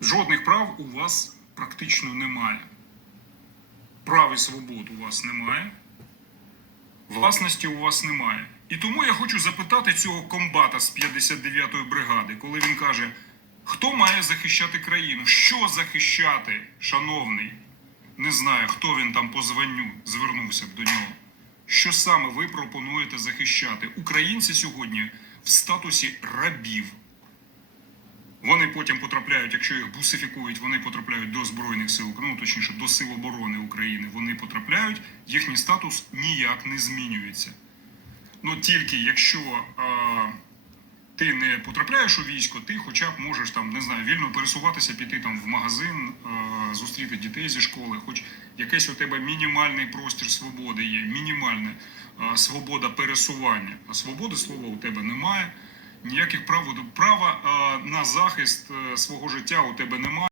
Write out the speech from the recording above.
Жодних прав у вас практично немає. Прав і свобод у вас немає. Власності у вас немає. І тому я хочу запитати цього комбата з 59-ї бригади, коли він каже, хто має захищати країну? Що захищати, шановний? Не знаю, хто він там по званню звернувся б до нього. Що саме ви пропонуєте захищати? Українці сьогодні в статусі рабів. Потім потрапляють, якщо їх бусифікують, вони потрапляють до Збройних сил, ну точніше, до Сил оборони України. Вони потрапляють, їхній статус ніяк не змінюється. Ну тільки якщо а, ти не потрапляєш у військо, ти хоча б можеш там, не знаю, вільно пересуватися, піти там в магазин, а, зустріти дітей зі школи, хоч якийсь у тебе мінімальний простір свободи є, мінімальна а, свобода пересування. А свободи слова у тебе немає. Ніяких прав права на захист е, свого життя у тебе немає.